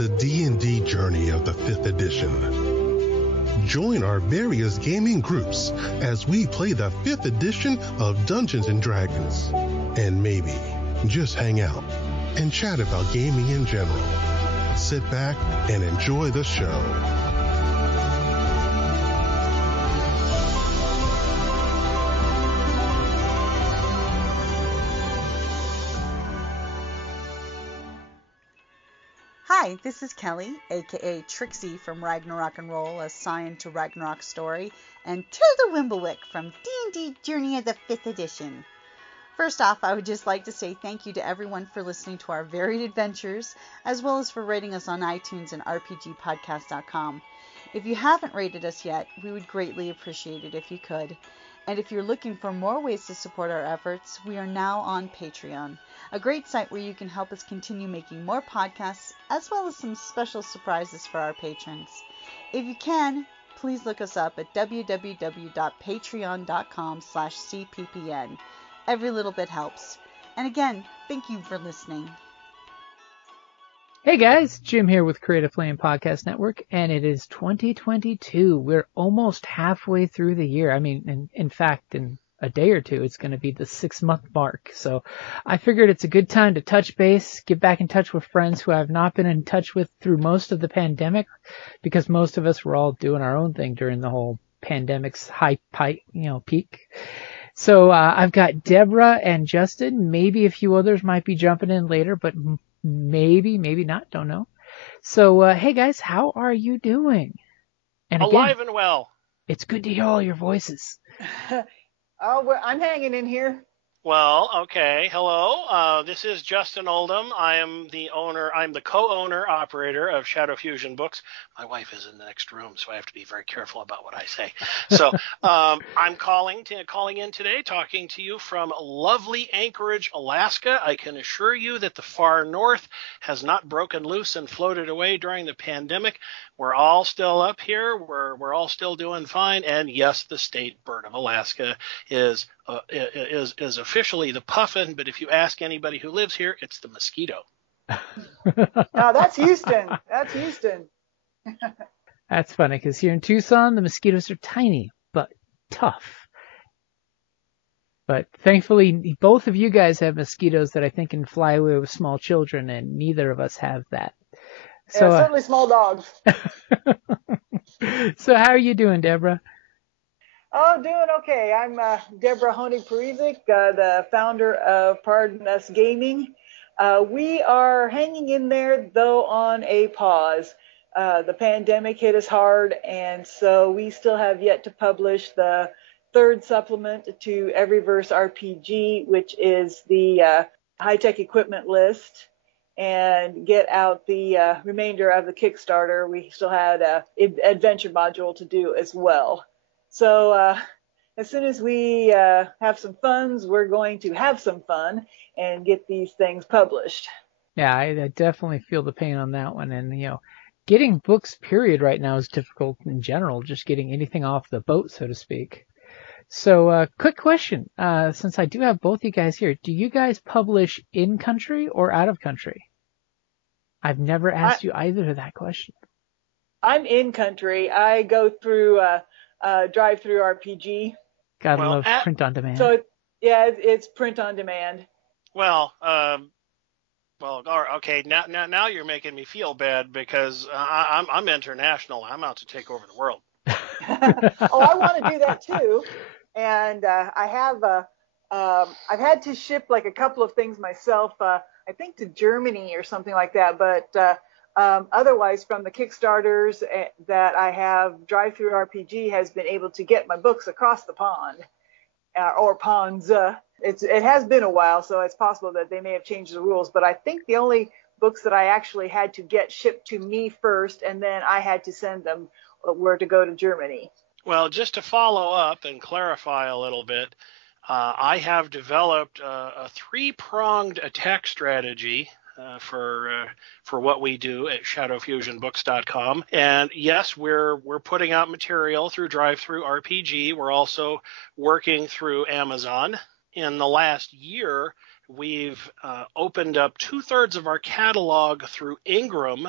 to D&D Journey of the 5th Edition. Join our various gaming groups as we play the 5th edition of Dungeons & Dragons. And maybe just hang out and chat about gaming in general. Sit back and enjoy the show. Hi, this is Kelly, aka Trixie from Ragnarok and Roll, assigned to Ragnarok Story, and Tilda Wimblewick from D&D Journey of the 5th Edition. First off, I would just like to say thank you to everyone for listening to our varied adventures, as well as for rating us on iTunes and RPGpodcast.com. If you haven't rated us yet, we would greatly appreciate it if you could. And if you're looking for more ways to support our efforts, we are now on Patreon, a great site where you can help us continue making more podcasts, as well as some special surprises for our patrons. If you can, please look us up at www.patreon.com/cppn. Every little bit helps. And again, thank you for listening. Hey guys, Jim here with Creative Flame Podcast Network, and it is 2022. We're almost halfway through the year. I mean, in fact, in a day or two, it's going to be the 6-month mark. So I figured it's a good time to touch base, get back in touch with friends who I've not been in touch with through most of the pandemic, because most of us were all doing our own thing during the whole pandemic's peak. So I've got Debra and Justin. Maybe a few others might be jumping in later, but maybe not. Don't know. So, hey guys, how are you doing? And again, alive and well. It's good to hear all your voices. I'm hanging in here. Well, okay. Hello. This is Justin Oldham. I'm the co-owner operator of Shadow Fusion Books. My wife is in the next room, so I have to be very careful about what I say. So I'm calling in today, talking to you from lovely Anchorage, Alaska. I can assure you that the far north has not broken loose and floated away during the pandemic. We're all still up here. We're all still doing fine. And yes, the state bird of Alaska is officially the puffin, but if you ask anybody who lives here, it's the mosquito. No, that's Houston. That's Houston. That's funny, because here in Tucson, the mosquitoes are tiny, but tough. But thankfully, both of you guys have mosquitoes that I think can fly away with small children, and neither of us have that. So, yeah, certainly small dogs. So how are you doing, Debra? Oh, doing okay. I'm Debra Hoenig Parizek, the founder of ParDen Gaming. We are hanging in there, though, on a pause. The pandemic hit us hard, and so we still have yet to publish the third supplement to Eververse RPG, which is the high-tech equipment list, and get out the remainder of the Kickstarter. We still had an adventure module to do as well. So as soon as we have some funds, we're going to have some fun and get these things published. Yeah, I definitely feel the pain on that one. And, getting books, period, right now is difficult in general, just getting anything off the boat, so to speak. So quick question, since I do have both you guys here, do you guys publish in country or out of country? I've never asked you either of that question. I'm in country. I go through drive-through RPG. Gotta love print on demand. So it's print on demand. Well, okay. Now you're making me feel bad because I'm international. I'm out to take over the world. Oh, I want to do that too. And I've had to ship like a couple of things myself. I think to Germany or something like that. But otherwise, from the Kickstarters that I have, Drive-Through RPG has been able to get my books across the pond, or ponds. It has been a while, so it's possible that they may have changed the rules. But I think the only books that I actually had to get shipped to me first, and then I had to send them, were to go to Germany. Well, just to follow up and clarify a little bit, I have developed a three-pronged attack strategy for what we do at shadowfusionbooks.com. And yes, we're putting out material through Drive-Through RPG. We're also working through Amazon. In the last year, we've opened up 2/3 of our catalog through Ingram,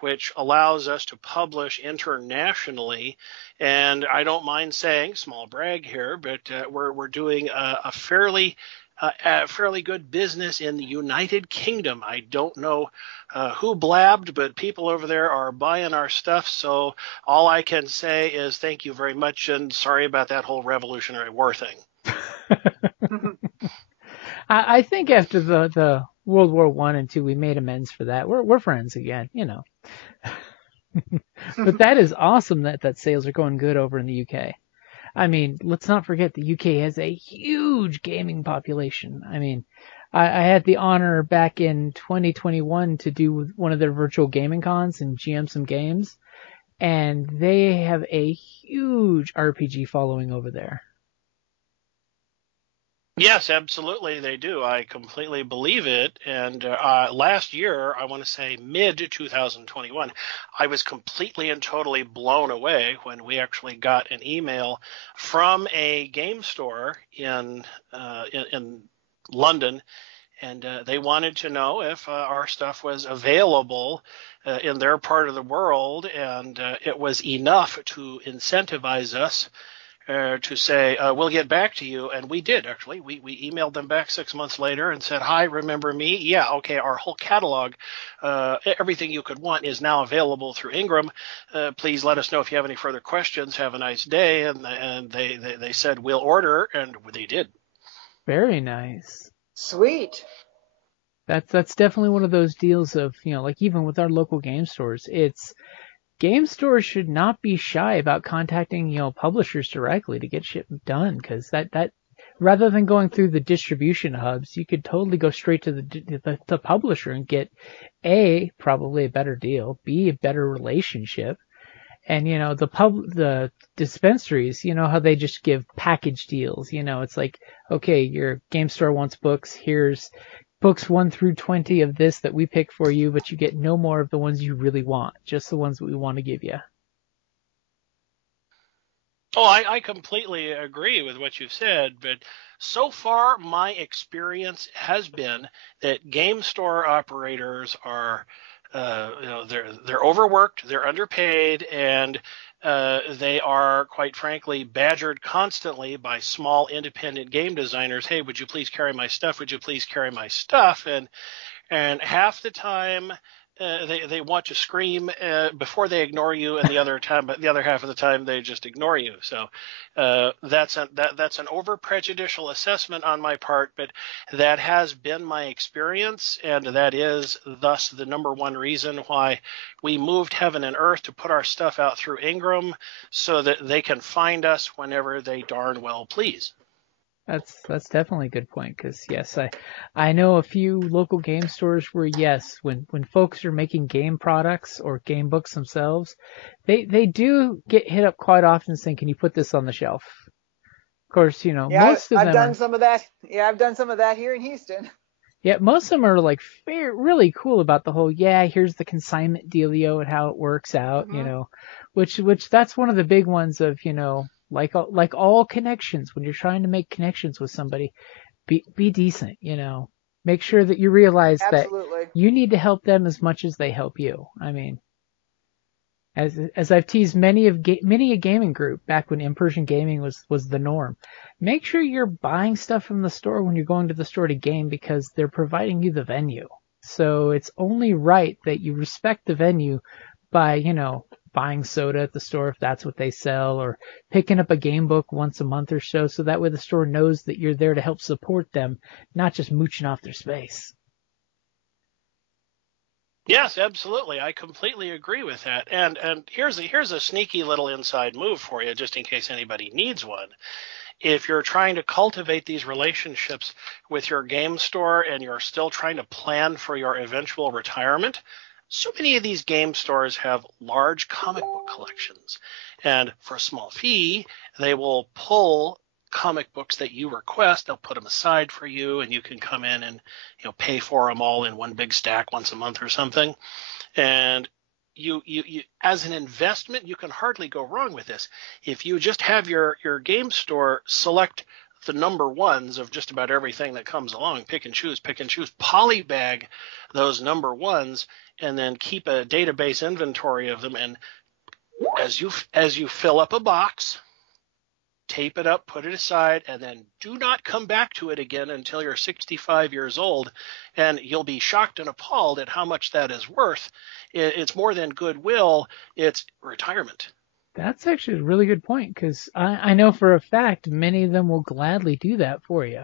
which allows us to publish internationally. And I don't mind saying, small brag here, but we're doing a fairly good business in the United Kingdom. I don't know who blabbed, but people over there are buying our stuff. So all I can say is thank you very much, and sorry about that whole Revolutionary War thing. I think after the World War I and II, we made amends for that. We're friends again, you know. But that is awesome that sales are going good over in the UK. I mean, let's not forget the UK has a huge gaming population. I mean, I had the honor back in 2021 to do one of their virtual gaming cons and GM some games, and they have a huge RPG following over there. Yes, absolutely, they do. I completely believe it. And last year, I want to say mid-2021, I was completely and totally blown away when we actually got an email from a game store in London, and they wanted to know if our stuff was available in their part of the world, and it was enough to incentivize us to say, we'll get back to you. And we did, actually. We emailed them back 6 months later and said, hi, remember me? Yeah, okay, our whole catalog, everything you could want is now available through Ingram. Please let us know if you have any further questions. Have a nice day. And they said, we'll order, and they did. Very nice. Sweet. That's definitely one of those deals of, you know, like even with our local game stores, game stores should not be shy about contacting, you know, publishers directly to get shit done, because that rather than going through the distribution hubs, you could totally go straight to the publisher and get probably a better deal, B, a better relationship, and you know the dispensaries, you know how they just give package deals, you know, it's like, okay, your game store wants books, here's books 1 through 20 of this that we pick for you, but you get no more of the ones you really want, just the ones that we want to give you. Oh, I completely agree with what you've said, but so far my experience has been that game store operators are, they're overworked, they're underpaid, and they are, quite frankly, badgered constantly by small independent game designers. Hey, would you please carry my stuff? Would you please carry my stuff? And half the time they want to scream before they ignore you, and the other half of the time they just ignore you. So that's an over prejudicial assessment on my part, but that has been my experience, and that is thus the number one reason why we moved heaven and earth to put our stuff out through Ingram, so that they can find us whenever they darn well please. That's definitely a good point, because yes, I know a few local game stores where, yes, when folks are making game products or game books themselves, they do get hit up quite often saying, can you put this on the shelf? Of course, you know, most of them I've done some of that. Yeah, I've done some of that here in Houston. Yeah, most of them are like really cool about the whole, here's the consignment dealio and how it works out, you know, which that's one of the big ones of, you know, like all connections, when you're trying to make connections with somebody, be decent, you know, make sure that you realize Absolutely. that you need to help them as much as they help you. I mean, as I've teased many a gaming group back when in-person gaming was the norm, make sure you're buying stuff from the store when you're going to the store to game, because they're providing you the venue. So it's only right that you respect the venue by, you know, buying soda at the store if that's what they sell, or picking up a game book once a month or so that way the store knows that you're there to help support them, not just mooching off their space. Yes, absolutely. I completely agree with that. And here's a sneaky little inside move for you, just in case anybody needs one. If you're trying to cultivate these relationships with your game store and you're still trying to plan for your eventual retirement, so many of these game stores have large comic book collections, and for a small fee, they will pull comic books that you request. They'll put them aside for you, and you can come in and, you know, pay for them all in one big stack once a month or something. And you as an investment, you can hardly go wrong with this. If you just have your game store select the number ones of just about everything that comes along. Pick and choose, polybag those number ones, and then keep a database inventory of them. And as you fill up a box, tape it up, put it aside, and then do not come back to it again until you're 65 years old, and you'll be shocked and appalled at how much that is worth. It's more than goodwill, it's retirement. That's actually a really good point, because I know for a fact many of them will gladly do that for you.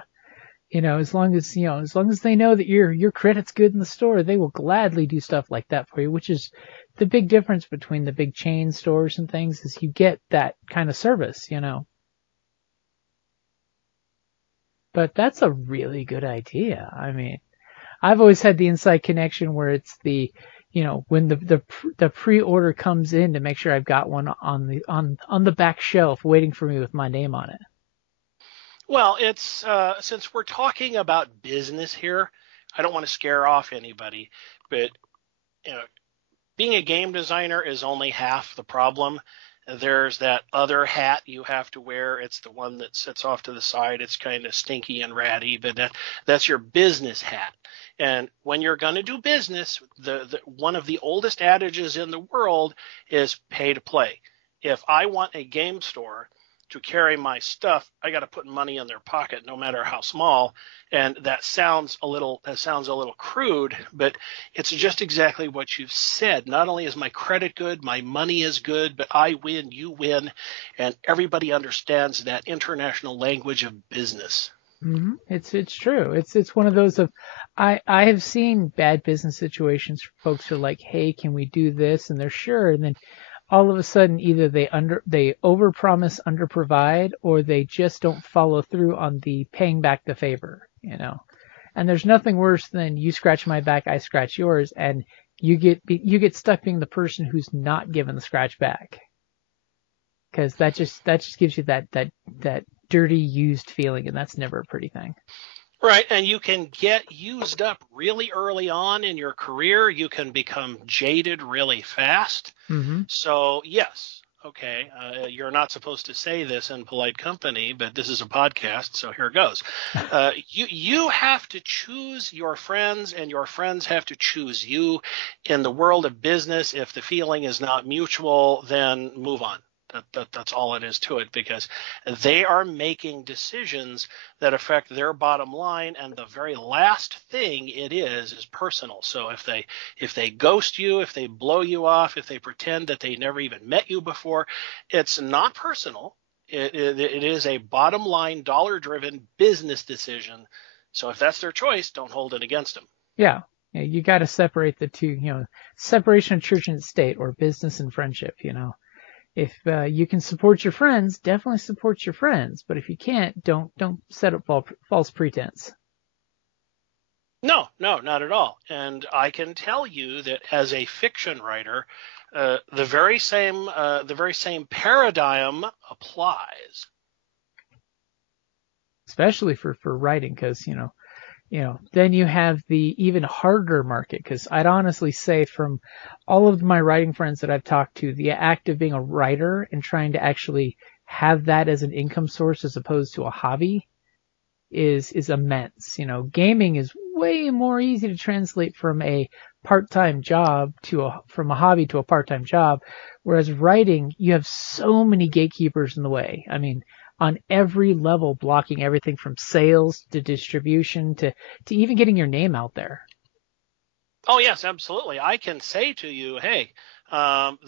As long as they know that your credit's good in the store, they will gladly do stuff like that for you, which is the big difference between the big chain stores and things, is you get that kind of service, But that's a really good idea. I mean, I've always had the inside connection where it's when the pre-order comes in, to make sure I've got one on the back shelf waiting for me with my name on it. Well, it's since we're talking about business here, I don't want to scare off anybody, but being a game designer is only half the problem. There's that other hat you have to wear. It's the one that sits off to the side. It's kind of stinky and ratty, but that's your business hat. And when you're going to do business, the one of the oldest adages in the world is pay to play. If I want a game store to carry my stuff, I got to put money in their pocket, no matter how small. And that sounds a little crude, but it's just exactly what you've said. Not only is my credit good, my money is good, but I win, you win, and everybody understands that international language of business. Mm-hmm. It's true. It's one of those of I have seen bad business situations. Folks are like, hey, can we do this? And they're sure, and then all of a sudden, either they overpromise, underprovide, or they just don't follow through on the paying back the favor, And there's nothing worse than you scratch my back, I scratch yours, and you get stuck being the person who's not given the scratch back, because that just gives you that dirty, used feeling, and that's never a pretty thing. Right, and you can get used up really early on in your career. You can become jaded really fast. Mm-hmm. So, yes, okay, you're not supposed to say this in polite company, but this is a podcast, so here goes. You have to choose your friends, and your friends have to choose you. In the world of business, if the feeling is not mutual, then move on. That's all it is to it, because they are making decisions that affect their bottom line, and the very last thing it is personal. So if they ghost you, if they blow you off, if they pretend that they never even met you before, it's not personal. It is a bottom line, dollar-driven business decision. So if that's their choice, don't hold it against them. Yeah, you got to separate the two. Separation of church and state, or business and friendship. If you can support your friends, definitely support your friends. But if you can't, don't set up false pretense. No, not at all. And I can tell you that as a fiction writer, the very same paradigm applies. Especially for writing, because then you have the even harder market, because I'd honestly say from all of my writing friends that I've talked to, the act of being a writer and trying to actually have that as an income source as opposed to a hobby is immense. Gaming is way more easy to translate from a part-time job from a hobby to a part-time job, whereas writing, you have so many gatekeepers in the way. I mean, on every level, blocking everything from sales to distribution to even getting your name out there. Oh, yes, absolutely. I can say to you, hey,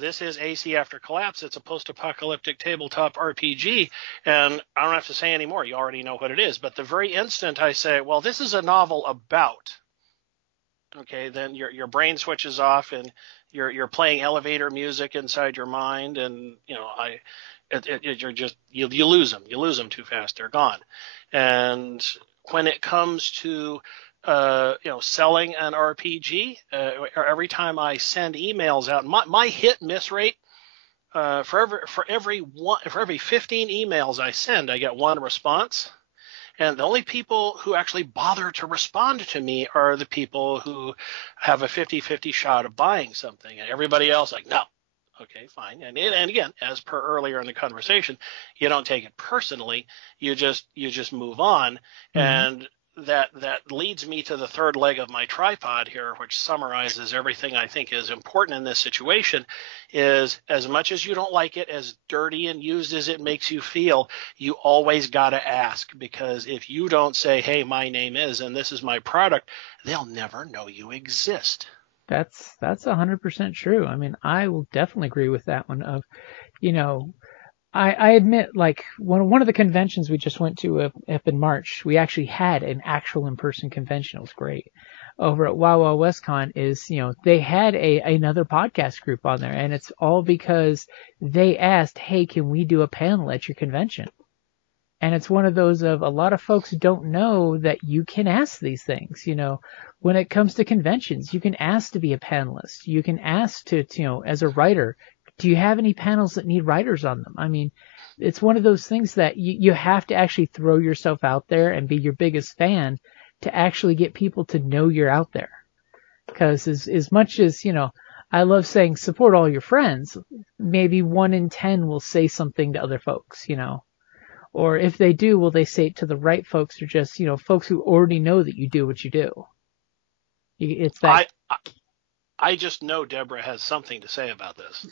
this is AC After Collapse. It's a post-apocalyptic tabletop RPG, and I don't have to say any more. You already know what it is. But the very instant I say, well, this is a novel about, okay, then your brain switches off, and you're playing elevator music inside your mind, and you lose them. You lose them too fast. They're gone. And when it comes to selling an RPG, every time I send emails out, my hit miss rate for every 15 emails I send, I get one response. And the only people who actually bother to respond to me are the people who have a 50-50 shot of buying something. And everybody else, like, no. Okay, fine. And again, as per earlier in the conversation, you don't take it personally. You just move on. Mm-hmm. And that leads me to the third leg of my tripod here, which summarizes everything I think is important in this situation, is as much as you don't like it, as dirty and used as it makes you feel, you always got to ask, because if you don't say, hey, my name is, and this is my product, they'll never know you exist. That's 100% true. I mean, I will definitely agree with that one of, I admit, like, one of the conventions we just went to up in March, we actually had an actual in-person convention. It was great. Over at Wow Wow WestCon is, they had another podcast group on there, and it's all because they asked, hey, can we do a panel at your convention? And it's one of those of a lot of folks don't know that you can ask these things. When it comes to conventions, you can ask to be a panelist. You can ask to, as a writer, do you have any panels that need writers on them? I mean, it's one of those things that you have to actually throw yourself out there and be your biggest fan to actually get people to know you're out there. Because as much as, I love saying support all your friends, maybe 1 in 10 will say something to other folks, Or if they do, will they say it to the right folks or just, folks who already know that you do what you do? It's that. I just know Deborah has something to say about this.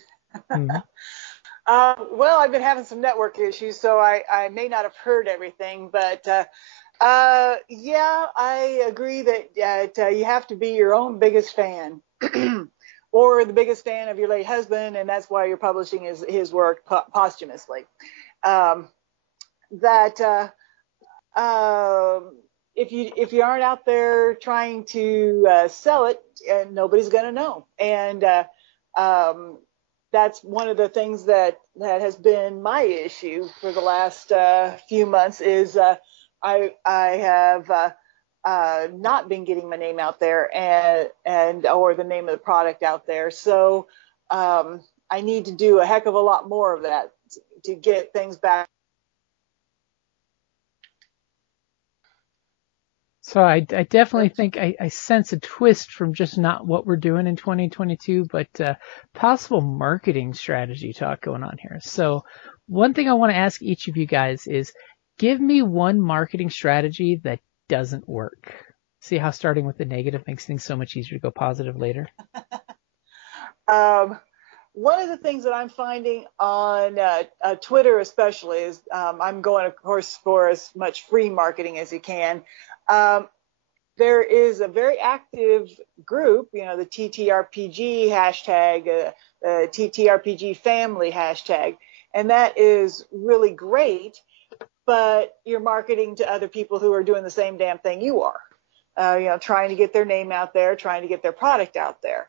Mm-hmm. Well, I've been having some network issues, so I may not have heard everything, but yeah, I agree that you have to be your own biggest fan or the biggest fan of your late husband, and that's why you're publishing his work posthumously. If you aren't out there trying to sell it, nobody's going to know. And that's one of the things that has been my issue for the last few months is I have not been getting my name out there and or the name of the product out there. So I need to do a heck of a lot more of that to get things back. So I definitely think I sense a twist from just not what we're doing in 2022, but possible marketing strategy talk going on here. So one thing I want to ask each of you guys is give me one marketing strategy that doesn't work. See how starting with the negative makes things so much easier to go positive later? One of the things that I'm finding on Twitter especially is I'm going, of course, for as much free marketing as you can. There is a very active group, the TTRPG hashtag, the TTRPG family hashtag, and that is really great, but you're marketing to other people who are doing the same damn thing you are, trying to get their name out there, trying to get their product out there.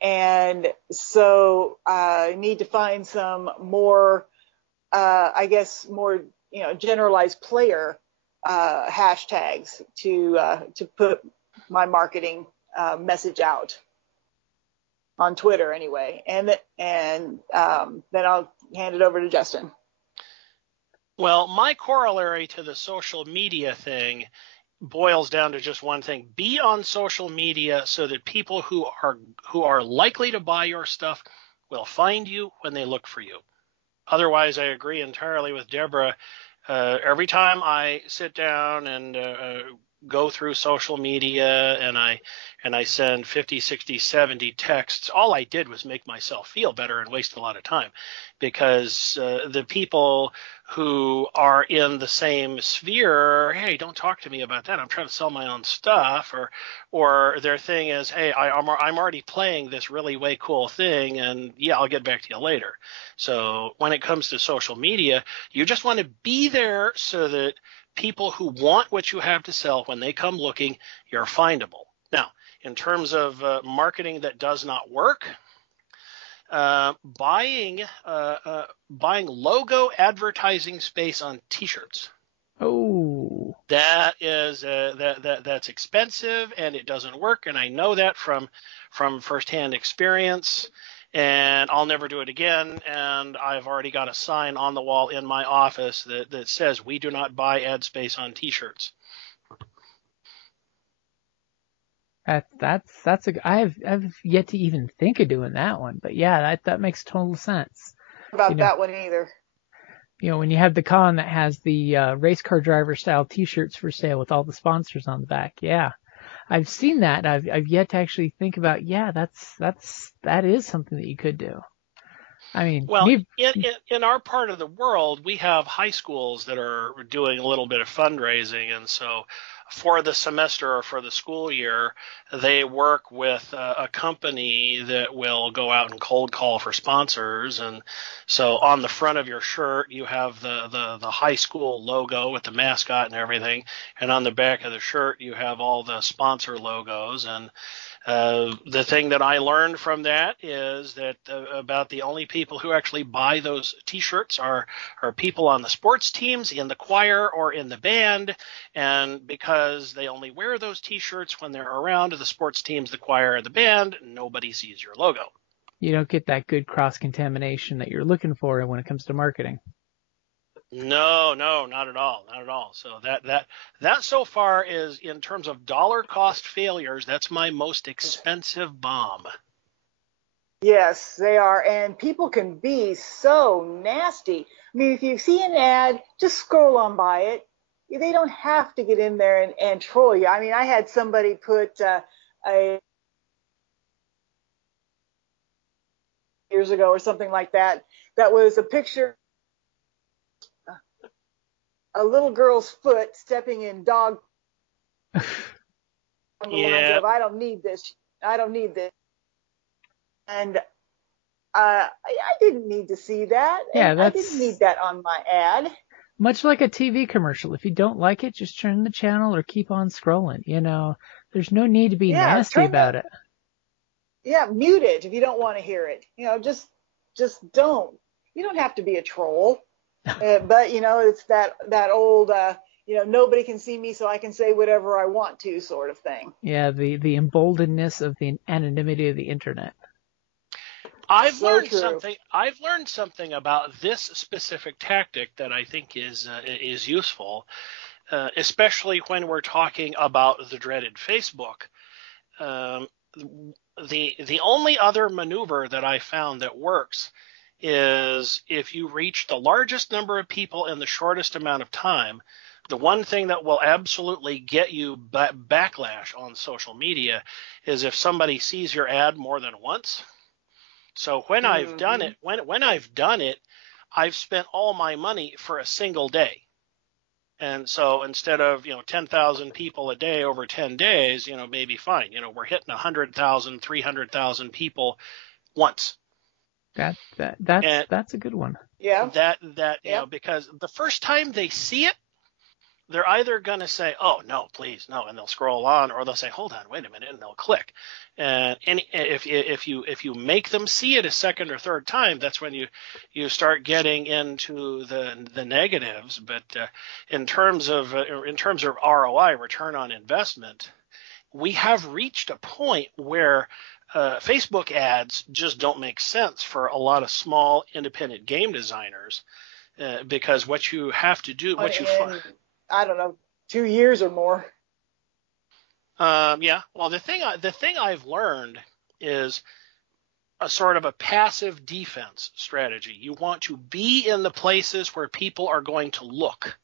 And so I need to find some more, more, generalized player hashtags to put my marketing message out on Twitter anyway, and then I'll hand it over to Justin. Well, my corollary to the social media thing boils down to just one thing: be on social media so that people who are likely to buy your stuff will find you when they look for you. Otherwise, I agree entirely with Deborah. Every time I sit down and go through social media and I send 50, 60, 70 texts, all I did was make myself feel better and waste a lot of time, because the people who are in the same sphere, hey, don't talk to me about that, I'm trying to sell my own stuff, or their thing is, hey, I'm already playing this really way cool thing, and yeah, I'll get back to you later. So when it comes to social media, you just want to be there so that people who want what you have to sell, when they come looking, you're findable. Now, in terms of marketing that does not work, buying logo advertising space on T-shirts. Oh, that is that's expensive and it doesn't work, and I know that from firsthand experience. And I'll never do it again. And I've already got a sign on the wall in my office that says, we do not buy ad space on T-shirts. I've yet to even think of doing that one, but yeah, that makes total sense. About that one either. When you have the con that has the race car driver style T-shirts for sale with all the sponsors on the back, yeah, I've seen that. I've yet to actually think about, yeah, that is something that you could do. I mean, well, in our part of the world, we have high schools that are doing a little bit of fundraising, and so for the semester or for the school year, they work with a company that will go out and cold call for sponsors. And so on the front of your shirt, you have the high school logo with the mascot and everything, and on the back of the shirt, you have all the sponsor logos. And the thing that I learned from that is that about the only people who actually buy those T-shirts are people on the sports teams, in the choir, or in the band. And because they only wear those T-shirts when they're around the sports teams, the choir, or the band, nobody sees your logo. You don't get that good cross-contamination that you're looking for when it comes to marketing. No, not at all, not at all. So that so far is, in terms of dollar cost failures, that's my most expensive bomb. Yes, they are, and people can be so nasty. I mean, if you see an ad, just scroll on by it. They don't have to get in there and troll you. I mean, I had somebody put years ago or something like that. That was a picture. A little girl's foot stepping in dog. On the lines of, I don't need this. I don't need this. And I didn't need to see that. Yeah, I didn't need that on my ad. Much like a TV commercial. If you don't like it, just turn the channel or keep on scrolling. There's no need to be nasty about it. Yeah, mute it if you don't want to hear it. Just don't. You don't have to be a troll. But it's that old nobody can see me, so I can say whatever I want to sort of thing. Yeah, the emboldenedness of the anonymity of the internet. I've learned something about this specific tactic that I think is useful, especially when we're talking about the dreaded Facebook. The only other maneuver that I found that works is if you reach the largest number of people in the shortest amount of time. The one thing that will absolutely get you backlash on social media is if somebody sees your ad more than once. So when I've done it, when I've done it, I've spent all my money for a single day. And so instead of 10,000 people a day over 10 days, maybe fine. We're hitting 100,000, 300,000 people once. That's a good one. Yeah. Because the first time they see it, they're either going to say, "Oh no, please no," and they'll scroll on, or they'll say, "Hold on, wait a minute," and they'll click. And if you make them see it a second or third time, that's when you start getting into the negatives. But in terms of ROI, return on investment, we have reached a point where Facebook ads just don't make sense for a lot of small independent game designers because what you have to do, I don't know, 2 years or more. Yeah. Well, the thing I've learned is a sort of a passive defense strategy. You want to be in the places where people are going to look.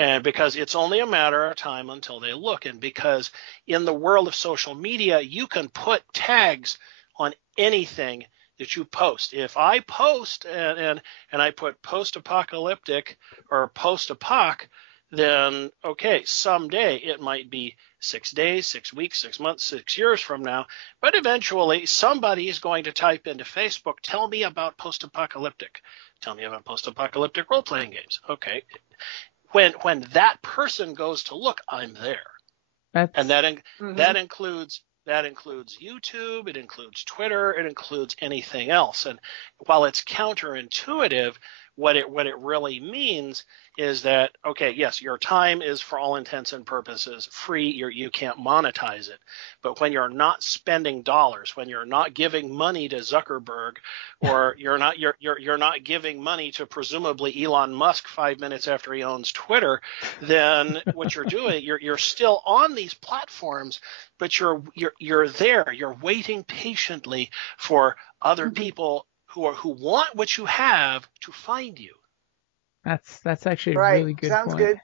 And because it's only a matter of time until they look. And because in the world of social media, you can put tags on anything that you post. If I post and I put post-apocalyptic or post-apoc, then, okay, someday it might be 6 days, 6 weeks, 6 months, 6 years from now. But eventually somebody is going to type into Facebook, tell me about post-apocalyptic. Tell me about post-apocalyptic role-playing games. Okay. When that person goes to look, I'm there. And that includes YouTube, it includes Twitter, it includes anything else. And while it's counterintuitive, what it really means is that, okay, yes, your time is for all intents and purposes free. You can't monetize it. But when you're not spending dollars, when you're not giving money to Zuckerberg, or you're not giving money to presumably Elon Musk 5 minutes after he owns Twitter, then what you're doing, you're still on these platforms, but you're there. You're waiting patiently for other people who want what you have to find you. That's actually a Right. really good Sounds point. good.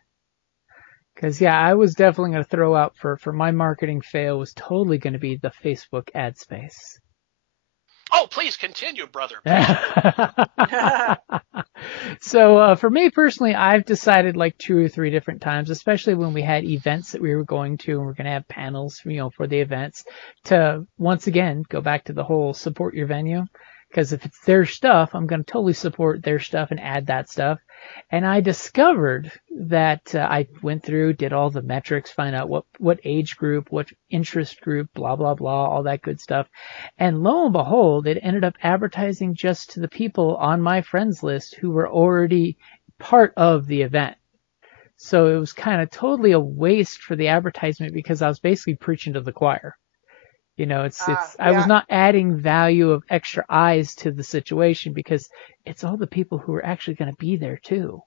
Because, yeah, I was definitely going to throw out for my marketing fail was totally going to be the Facebook ad space. Oh, please continue, brother. So for me personally, I've decided like 2 or 3 different times, especially when we had events that we were going to and we're going to have panels, for the events, to once again go back to the whole support your venue. Because if it's their stuff, I'm going to totally support their stuff and add that stuff. And I discovered that I went through, did all the metrics, find out what age group, what interest group, blah, blah, blah, all that good stuff. And lo and behold, it ended up advertising just to the people on my friends list who were already part of the event. So it was kind of totally a waste for the advertisement because I was basically preaching to the choir. I was not adding value of extra eyes to the situation because it's all the people who are actually going to be there too.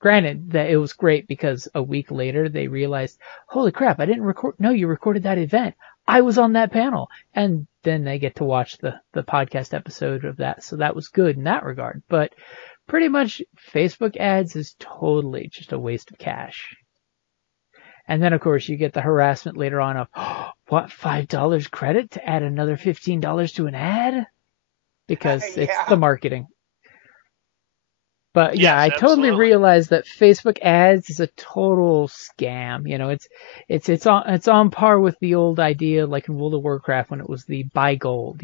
Granted that it was great because a week later they realized, holy crap, I didn't record. No, you recorded that event. I was on that panel. And then they get to watch the podcast episode of that. So that was good in that regard. But pretty much Facebook ads is totally just a waste of cash. And then, of course, you get the harassment later on of, what, $5 credit to add another $15 to an ad? Because it's the marketing. But yeah, Yes, I totally absolutely. realized that Facebook ads is a total scam. It's on par with the old idea, like in World of Warcraft when it was the buy gold.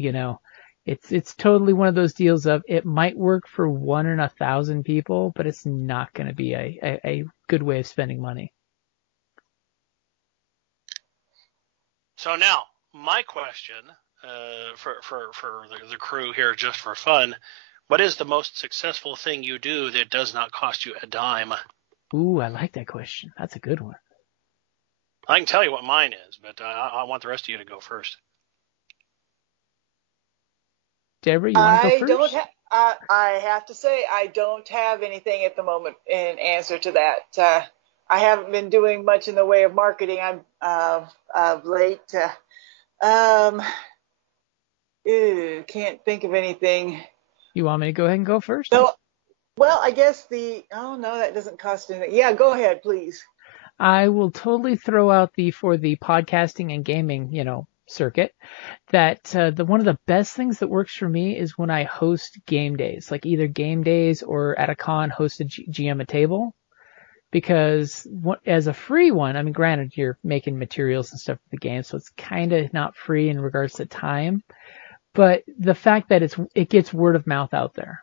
It's totally one of those deals of it might work for 1 in 1,000 people, but it's not going to be a good way of spending money. So now, my question for the crew here, just for fun, what is the most successful thing you do that does not cost you a dime? Ooh, I like that question. That's a good one. I can tell you what mine is, but I want the rest of you to go first. Deborah, you want to go first? I have to say, I don't have anything at the moment in answer to that. I haven't been doing much in the way of marketing. I'm of late. Can't think of anything. You want me to go ahead and go first? No. Well, I guess no, that doesn't cost anything. Yeah, go ahead, please. I will totally throw out for the podcasting and gaming, circuit, that one of the best things that works for me is when I host game days, like either game days or at a con host a GM a table. Because as a free one, I mean, granted, you're making materials and stuff for the game, so it's kind of not free in regards to time. But the fact that it gets word of mouth out there.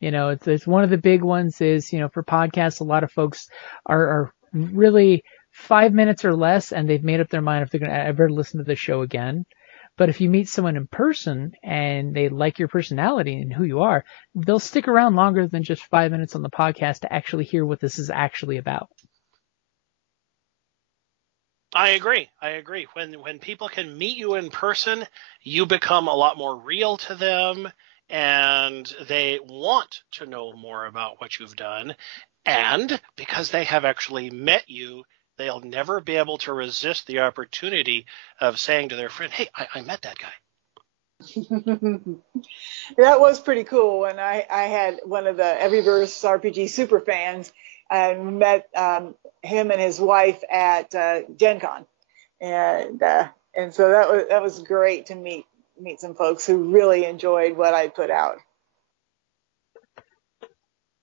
It's one of the big ones is, for podcasts, a lot of folks are really 5 minutes or less, and they've made up their mind if they're going to ever listen to the show again. But if you meet someone in person and they like your personality and who you are, they'll stick around longer than just 5 minutes on the podcast to actually hear what this is actually about. I agree. When people can meet you in person, you become a lot more real to them, and they want to know more about what you've done. And because they have actually met you, they'll never be able to resist the opportunity of saying to their friend, hey, I met that guy. That was pretty cool. And I had one of the Eververse RPG super fans and met him and his wife at Gen Con. And so that was great to meet some folks who really enjoyed what I put out.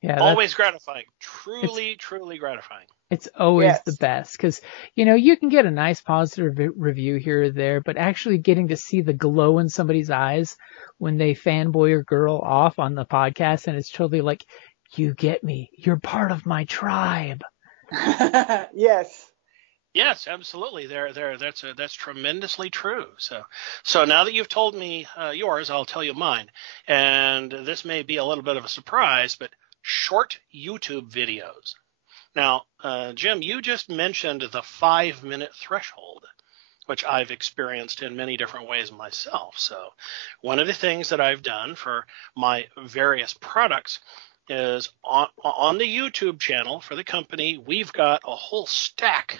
Yeah, always gratifying. Truly gratifying. It's always the best because, you can get a nice positive review here or there, but actually getting to see the glow in somebody's eyes when they fanboy or girl off on the podcast, and it's totally like, you get me. You're part of my tribe. Yes. Yes, absolutely. That's tremendously true. So now that you've told me yours, I'll tell you mine. And this may be a little bit of a surprise, but short YouTube videos. Now, Jim, you just mentioned the 5-minute threshold, which I've experienced in many different ways myself. So one of the things that I've done for my various products is on the YouTube channel for the company, we've got a whole stack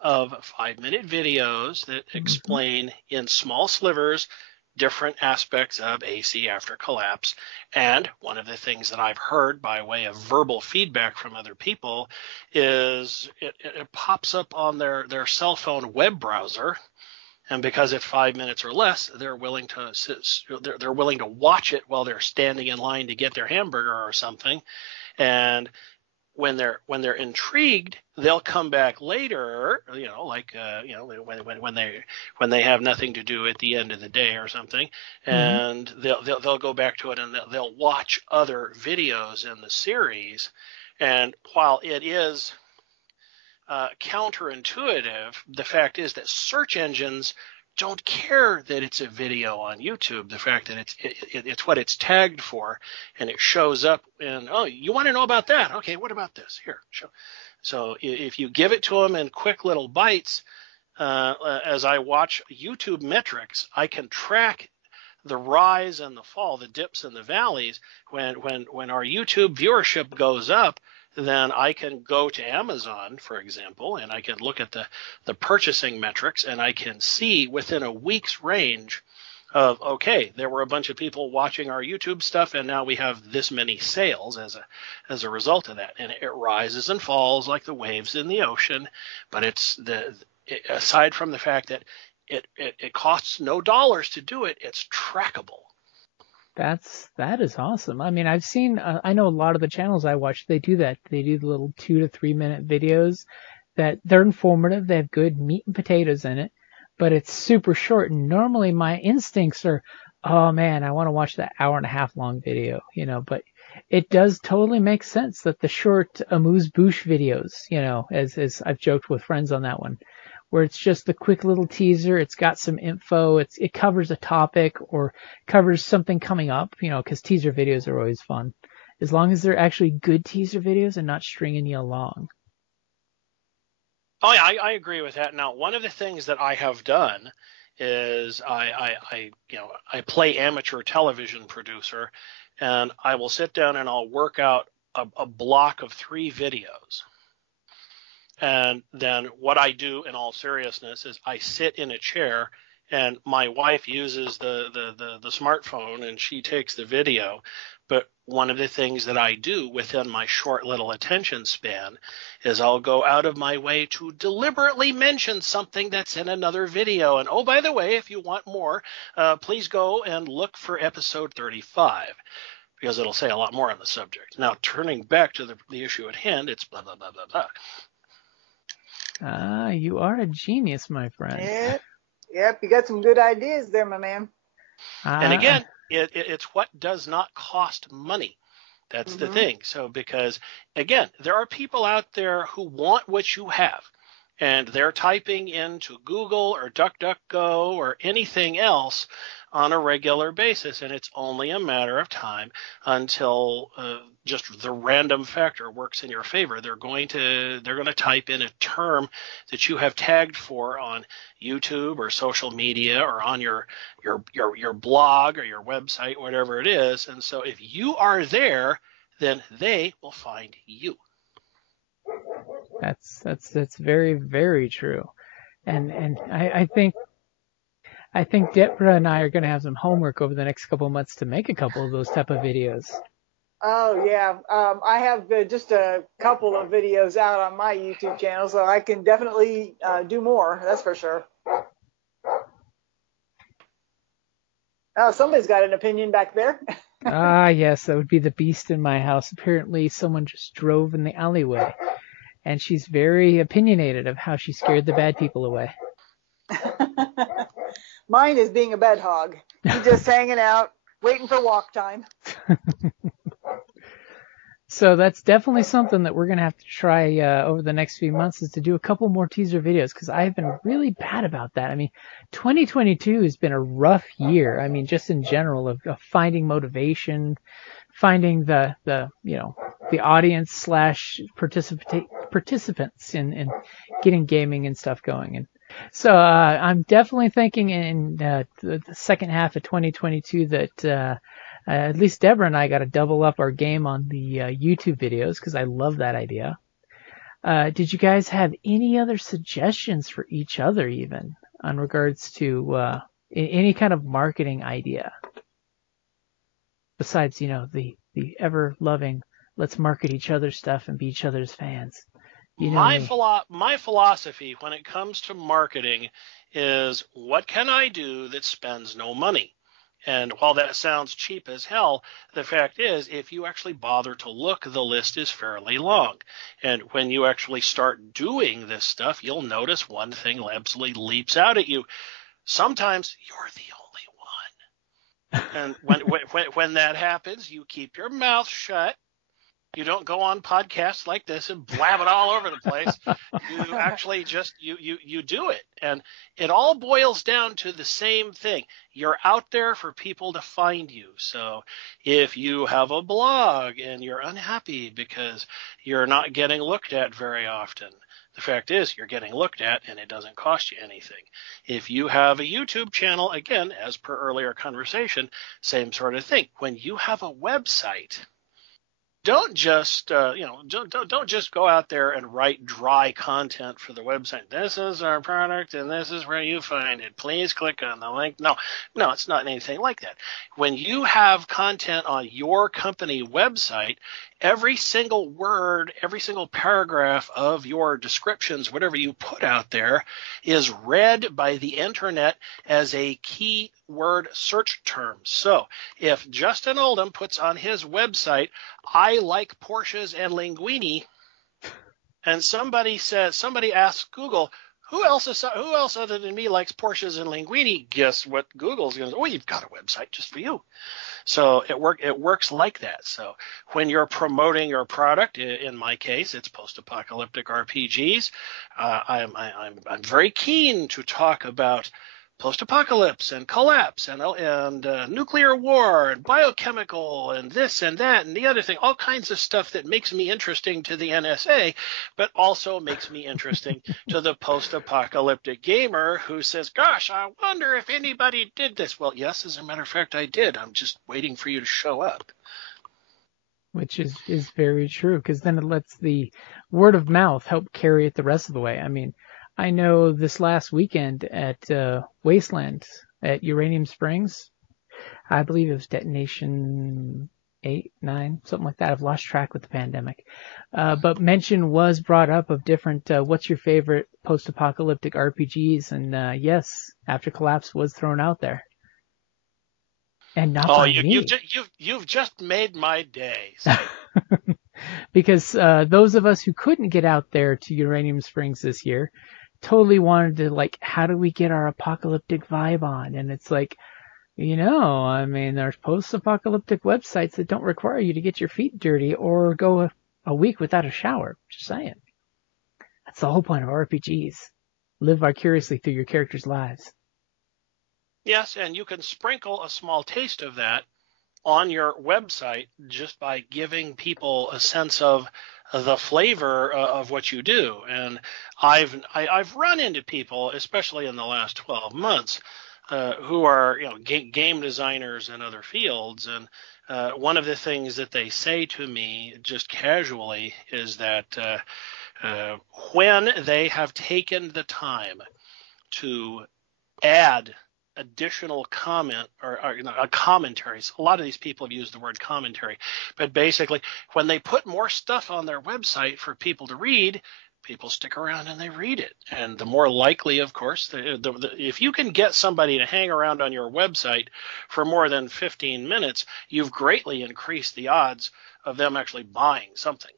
of 5-minute videos that explain in small slivers different aspects of AC after collapse. And one of the things that I've heard by way of verbal feedback from other people is it pops up on their cell phone web browser. And because it's 5 minutes or less, they're willing to watch it while they're standing in line to get their hamburger or something. And when they're intrigued, they'll come back later, when they have nothing to do at the end of the day or something, and they'll go back to it and they'll watch other videos in the series. And while it is counterintuitive, the fact is that search engines don't care that it's a video on YouTube. The fact that it's what it's tagged for, and it shows up and, oh, you want to know about that? Okay, what about this? Here, show. So if you give it to them in quick little bites, as I watch YouTube metrics, I can track the rise and the fall, the dips and the valleys. When our YouTube viewership goes up, then I can go to Amazon, for example, and I can look at the purchasing metrics, and I can see within a week's range of, okay, there were a bunch of people watching our YouTube stuff, and now we have this many sales as a result of that. And it rises and falls like the waves in the ocean, but aside from the fact that it costs no dollars to do it, it's trackable. That is awesome. I mean, I've seen, I know a lot of the channels I watch, they do that. They do the little 2 to 3 minute videos that they're informative. They have good meat and potatoes in it, but it's super short. And normally my instincts are, oh man, I want to watch that 1.5 hour long video, but it does totally make sense that the short amuse-bouche videos, as I've joked with friends on that one, where it's just a quick little teaser. It's got some info. It covers a topic or covers something coming up, because teaser videos are always fun, as long as they're actually good teaser videos and not stringing you along. Oh yeah, I agree with that. Now, one of the things that I have done is I play amateur television producer, and I will sit down and I'll work out a block of 3 videos. And then what I do in all seriousness is I sit in a chair, and my wife uses the smartphone and she takes the video. But one of the things that I do within my short little attention span is I'll go out of my way to deliberately mention something that's in another video. And oh, by the way, if you want more, please go and look for episode 35. Because it'll say a lot more on the subject. Now, turning back to the issue at hand, it's blah, blah, blah, blah, blah. You are a genius, my friend. Yep, you got some good ideas there, my man. And again, it's what does not cost money. That's the thing. So because, again, there are people out there who want what you have, and they're typing into Google or DuckDuckGo or anything else on a regular basis, and it's only a matter of time until just the random factor works in your favor. They're going to type in a term that you have tagged for on YouTube or social media or on your blog or your website, whatever it is. And so if you are there, then they will find you. That's very, very true. And I think Debra and I are going to have some homework over the next couple of months to make a couple of those type of videos. Oh, yeah. I have just a couple of videos out on my YouTube channel, so I can definitely do more. That's for sure. Oh, somebody's got an opinion back there. Yes, that would be the beast in my house. Apparently someone just drove in the alleyway, and she's very opinionated of how she scared the bad people away. Mine is being a bed hog. He's just hanging out, waiting for walk time. So that's definitely something that we're going to have to try over the next few months, is to do a couple more teaser videos, because I've been really bad about that. I mean, 2022 has been a rough year. I mean, just in general of finding motivation, finding the the audience slash participants in getting gaming and stuff going. And so I'm definitely thinking in the second half of 2022 that at least Debra and I got to double up our game on the YouTube videos, because I love that idea. Did you guys have any other suggestions for each other, even on regards to any kind of marketing idea? Besides, the ever loving, let's market each other's stuff and be each other's fans. My philosophy when it comes to marketing is, what can I do that spends no money? And while that sounds cheap as hell, the fact is, if you actually bother to look, the list is fairly long. And when you actually start doing this stuff, you'll notice one thing absolutely leaps out at you. Sometimes you're the only one. And when that happens, you keep your mouth shut. You don't go on podcasts like this and blab it all over the place. You actually just you do it. And it all boils down to the same thing. You're out there for people to find you. So if you have a blog and you're unhappy because you're not getting looked at very often, the fact is you're getting looked at and it doesn't cost you anything. If you have a YouTube channel, again, as per earlier conversation, same sort of thing. When you have a website, don't just don't just go out there and write dry content for the website. This is our product and this is where you find it. Please click on the link. No, it's not anything like that. When you have content on your company website, every single word, every single paragraph of your descriptions, whatever you put out there, is read by the internet as a keyword search term. So if Justin Oldham puts on his website, I like Porsches and linguine, and somebody asks Google, who else other than me likes Porsches and linguine? Guess what Google's going to say? Oh, you've got a website just for you. So it works like that. So when you're promoting your product, in my case, it's post-apocalyptic RPGs. I'm very keen to talk about post-apocalypse and collapse and nuclear war and biochemical and this and that and the other thing, all kinds of stuff that makes me interesting to the NSA, but also makes me interesting to the post-apocalyptic gamer who says, gosh, I wonder if anybody did this. Well, yes, as a matter of fact, I did. I'm just waiting for you to show up. Which is very true, because then it lets the word of mouth help carry it the rest of the way. I mean, I know this last weekend at Wasteland at Uranium Springs, I believe it was Detonation 8, 9, something like that. I've lost track with the pandemic. But mention was brought up of different, what's your favorite post-apocalyptic RPGs? And yes, After Collapse was thrown out there. And not by me. You've just made my day. Because those of us who couldn't get out there to Uranium Springs this year totally wanted to, like, how do we get our apocalyptic vibe on? And it's like, I mean, there's post-apocalyptic websites that don't require you to get your feet dirty or go a week without a shower. Just saying. That's the whole point of RPGs. Live vicariously through your characters' lives. Yes, and you can sprinkle a small taste of that on your website just by giving people a sense of the flavor of what you do. And I've run into people, especially in the last 12 months, who are game designers in other fields. And one of the things that they say to me just casually is that when they have taken the time to add additional comment or commentaries. A lot of these people have used the word commentary, but basically when they put more stuff on their website for people to read, people stick around and they read it. And the more likely, of course, if you can get somebody to hang around on your website for more than 15 minutes, you've greatly increased the odds of them actually buying something.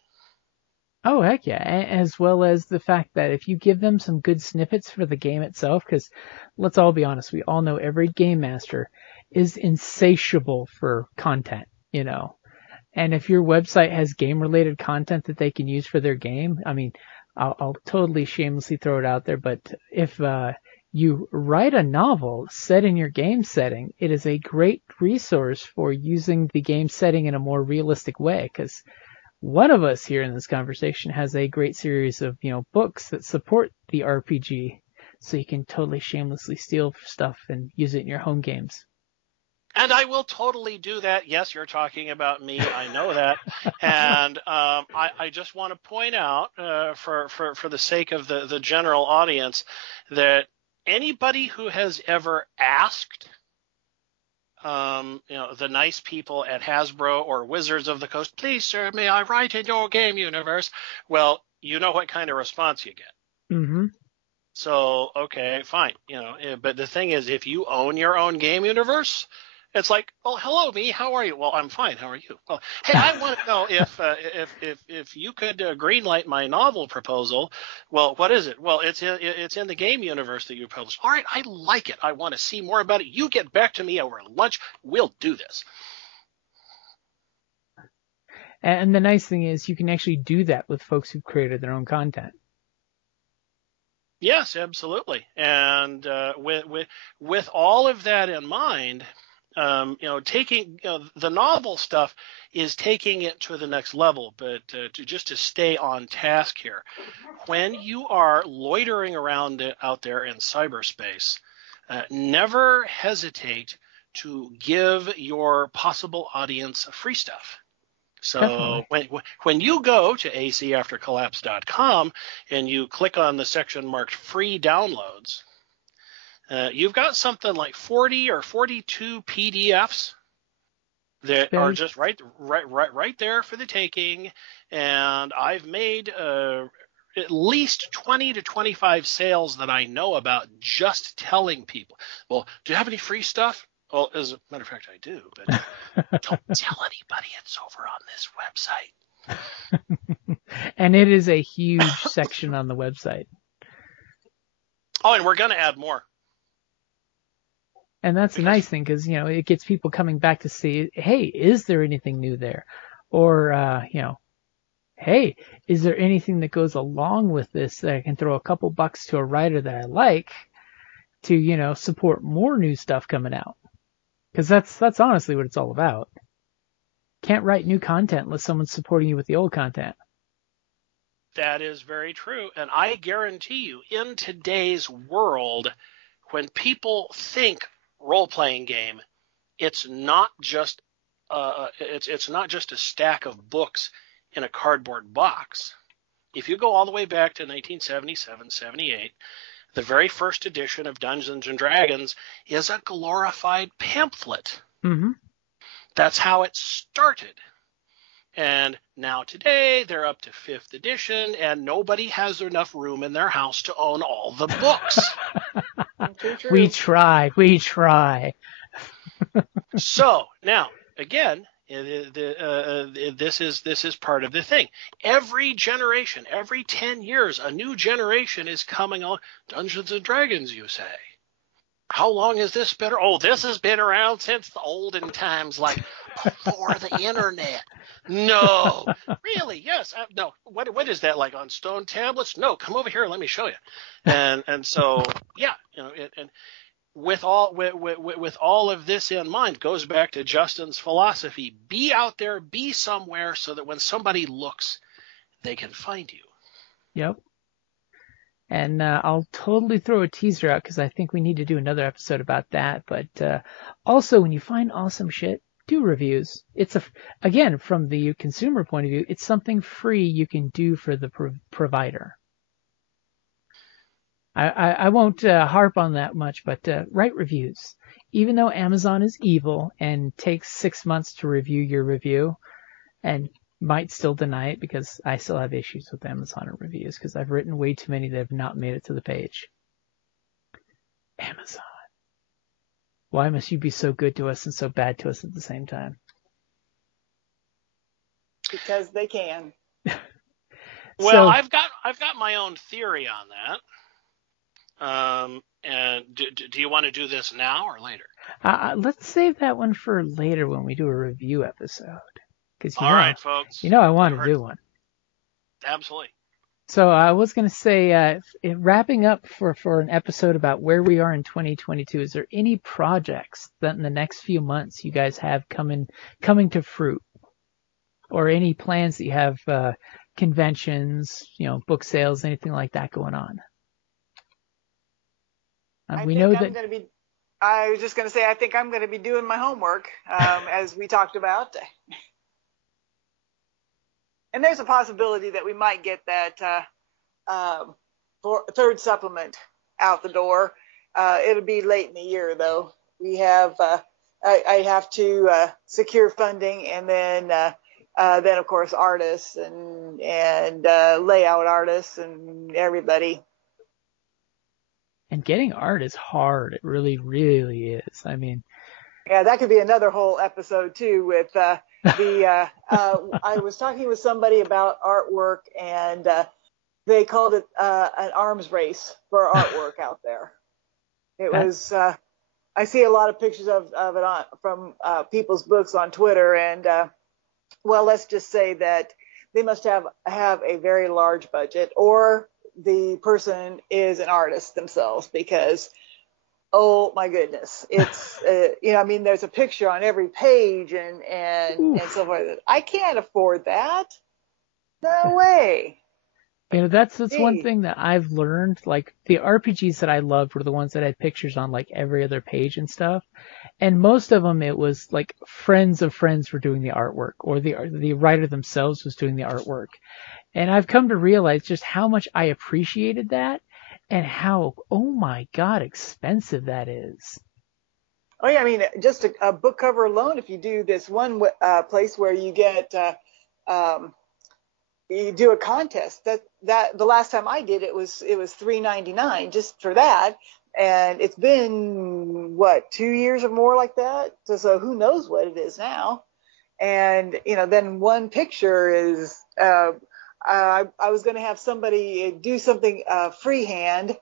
Oh, heck yeah. As well as the fact that if you give them some good snippets for the game itself, because let's all be honest, we all know every game master is insatiable for content, And if your website has game-related content that they can use for their game, I mean, I'll totally shamelessly throw it out there, but if you write a novel set in your game setting, it is a great resource for using the game setting in a more realistic way, because one of us here in this conversation has a great series of, books that support the RPG, so you can totally shamelessly steal stuff and use it in your home games. And I will totally do that. Yes, you're talking about me. I know that. And I just want to point out, for the sake of the general audience, that anybody who has ever asked, the nice people at Hasbro or Wizards of the Coast, please, sir, may I write in your game universe? Well, you know what kind of response you get. Mm-hmm. So, okay, fine. But the thing is, if you own your own game universe, it's like, well, hello, me. How are you? Well, I'm fine. How are you? Well, hey, I want to know if you could greenlight my novel proposal. Well, what is it? Well, it's in the game universe that you published. All right, I like it. I want to see more about it. You get back to me over lunch. We'll do this. And the nice thing is, you can actually do that with folks who've created their own content. Yes, absolutely. And with all of that in mind. Taking the novel stuff is taking it to the next level, but to stay on task here, when you are loitering around out there in cyberspace, never hesitate to give your possible audience free stuff. So when you go to acaftercollapse.com and you click on the section marked free downloads, you've got something like 40 or 42 PDFs that are just right there for the taking. And I've made at least 20 to 25 sales that I know about just telling people, well, do you have any free stuff? Well, as a matter of fact, I do, but don't tell anybody it's over on this website. And it is a huge section on the website. Oh, and we're going to add more. And that's a nice thing because, it gets people coming back to see, hey, is there anything new there? Or, hey, is there anything that goes along with this that I can throw a couple bucks to a writer that I like to, support more new stuff coming out? Because that's honestly what it's all about. Can't write new content unless someone's supporting you with the old content. That is very true. And I guarantee you, in today's world, when people think role-playing game, it's not just it's not just a stack of books in a cardboard box. If you go all the way back to 1977, 78, the very first edition of Dungeons and Dragons is a glorified pamphlet. Mm-hmm. That's how it started. And now today they're up to 5th edition, and nobody has enough room in their house to own all the books. We try. So now, again, this is part of the thing. Every generation, every 10 years, a new generation is coming on. Dungeons and Dragons, you say. How long has this been? Oh, this has been around since the olden times, like before the internet. No, really? Yes. No. What is that, like on stone tablets? No. Come over here and let me show you. And so yeah, and with all of this in mind, goes back to Justin's philosophy: be out there, be somewhere, so that when somebody looks, they can find you. Yep. And I'll totally throw a teaser out because I think we need to do another episode about that. But also, when you find awesome shit, do reviews. It's again, from the consumer point of view, it's something free you can do for the provider. I won't harp on that much, but write reviews. Even though Amazon is evil and takes 6 months to review your review, and might still deny it because I still have issues with Amazon reviews because I've written way too many that have not made it to the page. Amazon. Why must you be so good to us and so bad to us at the same time? Because they can. Well, I've got my own theory on that. And do you want to do this now or later? Let's save that one for later when we do a review episode. All right, folks. I want to do one. Absolutely. So I was going to say, wrapping up for an episode about where we are in 2022, is there any projects that in the next few months you guys have coming to fruit? or any plans that you have, conventions, book sales, anything like that going on? I We think know I'm that. going to be. I was just going to say, I think I'm going to be doing my homework, as we talked about. And there's a possibility that we might get that third supplement out the door. It'll be late in the year, though. We have. I have to secure funding, and then of course artists and layout artists and everybody. And getting art is hard. It really, really is. I mean, yeah, that could be another whole episode too. With I was talking with somebody about artwork, and they called it an arms race for artwork out there. It was. I see a lot of pictures of it from people's books on Twitter, and well, let's just say that they must have a very large budget, or the person is an artist themselves, because oh my goodness, it's I mean, there's a picture on every page and so forth. I can't afford that. No way. That's one thing that I've learned. Like, the RPGs that I loved were the ones that had pictures on like every other page and stuff. And most of them, it was like friends of friends were doing the artwork, or the writer themselves was doing the artwork. And I've come to realize just how much I appreciated that, and how, oh my God, expensive that is. Oh yeah, I mean, just a book cover alone, if you do this one place where you get you do a contest, that the last time I did it was $3.99 just for that, and it's been 2 years or more like that. So who knows what it is now? And then one picture is I was going to have somebody do something freehand,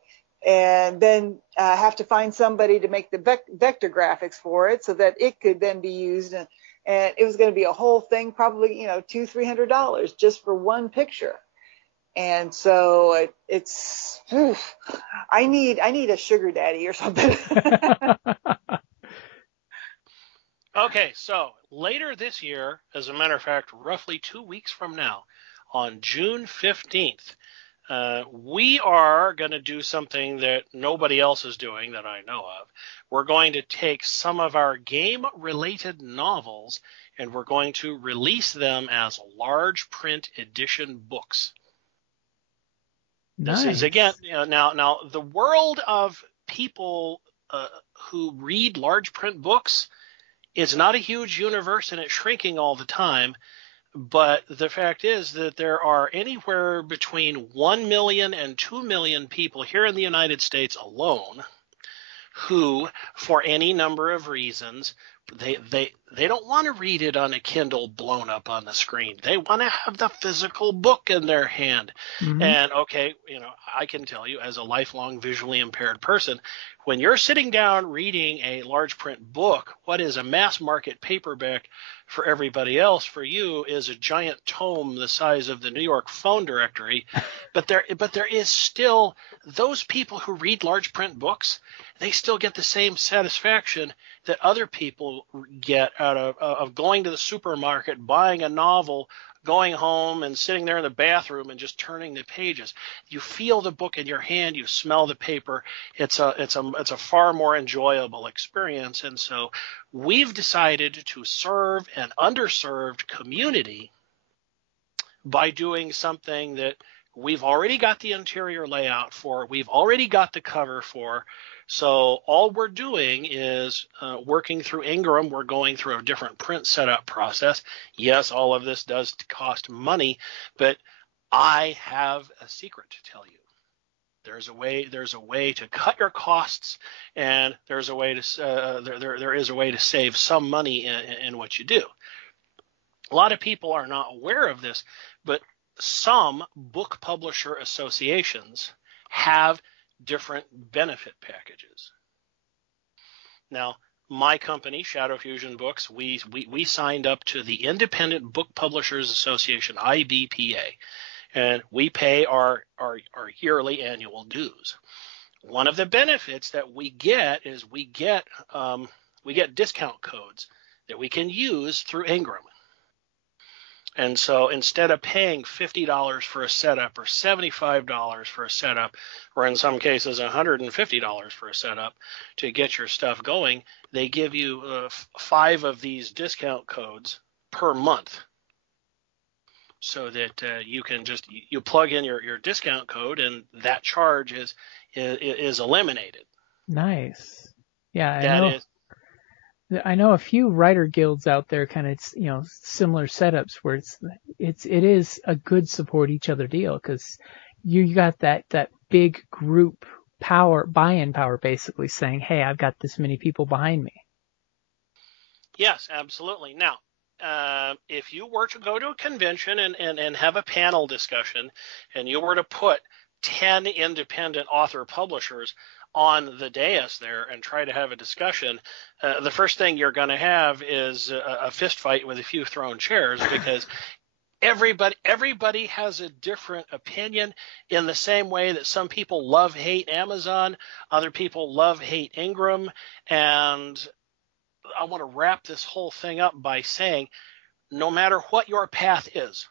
and then have to find somebody to make the vector graphics for it so that it could then be used. And it was going to be a whole thing, probably, $200-300 just for one picture. And so it's, I need a sugar daddy or something. Okay, so later this year, as a matter of fact, roughly 2 weeks from now, on June 15th, we are going to do something that nobody else is doing that I know of. We're going to take some of our game-related novels, and we're going to release them as large print edition books. Nice. This is, again, now the world of people who read large print books is not a huge universe, and it's shrinking all the time. But the fact is that there are anywhere between 1 million and 2 million people here in the United States alone who, for any number of reasons, they don't want to read it on a Kindle blown up on the screen. They want to have the physical book in their hand. Mm-hmm. And okay, I can tell you, as a lifelong visually impaired person, when you're sitting down reading a large print book, what is a mass market paperback for everybody else, for you, is a giant tome the size of the New York phone directory. But there is still those people who read large print books. They still get the same satisfaction that other people get out of going to the supermarket, buying a novel, going home and sitting there in the bathroom and just turning the pages. You feel the book in your hand, you smell the paper. It's a far more enjoyable experience. And so we've decided to serve an underserved community by doing something that we've already got the interior layout for, we've already got the cover for. So all we're doing is working through Ingram. We're going through a different print setup process. Yes, all of this does cost money, but I have a secret to tell you. There's a way to cut your costs, and there is a way to save some money in what you do. A lot of people are not aware of this, but some book publisher associations have different benefit packages. Now, my company, Shadow Fusion Books, we signed up to the Independent Book Publishers Association, IBPA, and we pay our yearly annual dues. One of the benefits that we get is we get discount codes that we can use through Ingram. And so instead of paying $50 for a setup or $75 for a setup, or in some cases $150 for a setup to get your stuff going, they give you 5 of these discount codes per month, so that you can you plug in your discount code and that charge is eliminated. Nice. Yeah, That I know a few writer guilds out there, kind of, similar setups where it is a good support each other deal, because you got that big group buy-in power, basically saying, hey, I've got this many people behind me. Yes, absolutely. Now, if you were to go to a convention and have a panel discussion, and you were to put 10 independent author publishers on the dais there and try to have a discussion, the first thing you're going to have is a fist fight with a few thrown chairs, because everybody has a different opinion, in the same way that some people hate Amazon, other people hate Ingram. And I want to wrap this whole thing up by saying, no matter what your path is,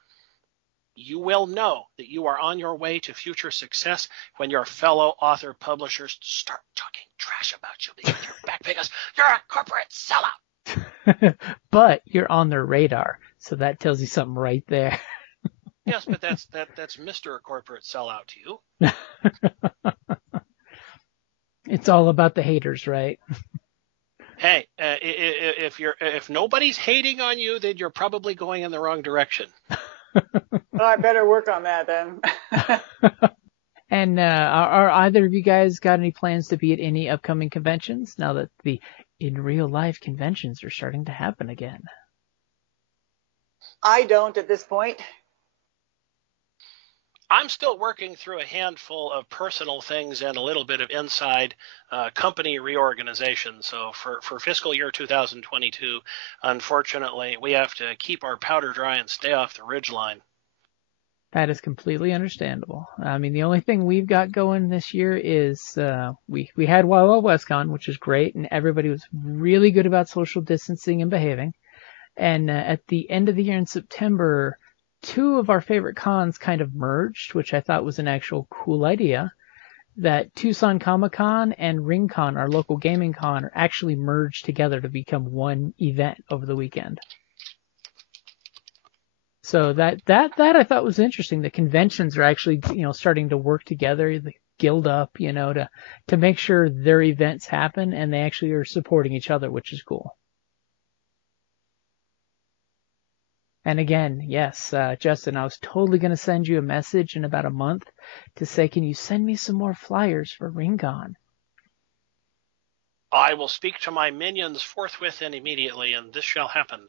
you will know that you are on your way to future success when your fellow author publishers start talking trash about you, because you're back because you're a corporate sellout. But you're on their radar, so that tells you something right there. Yes, but that's Mr. Corporate Sellout to you. It's all about the haters, right? Hey, if nobody's hating on you, then you're probably going in the wrong direction. Well, I better work on that then. And are either of you guys got any plans to be at any upcoming conventions now that the in real life conventions are starting to happen again? I don't at this point. I'm still working through a handful of personal things and a little bit of inside company reorganization. So for fiscal year 2022, unfortunately, we have to keep our powder dry and stay off the ridgeline. That is completely understandable. I mean, the only thing we've got going this year is we had Wild Wild WestCon, which is great, and everybody was really good about social distancing and behaving. And at the end of the year in September, 2 of our favorite cons kind of merged, which I thought was an actual cool idea. That Tucson Comic-Con and RingCon, our local gaming con, are actually merged together to become one event over the weekend. So that I thought was interesting. The conventions are actually, starting to work together, guild up, to make sure their events happen, and they actually are supporting each other, which is cool. And again, yes, Justin, I was totally going to send you a message in about a month to say, can you send me some more flyers for RingCon? I will speak to my minions forthwith and immediately, and this shall happen.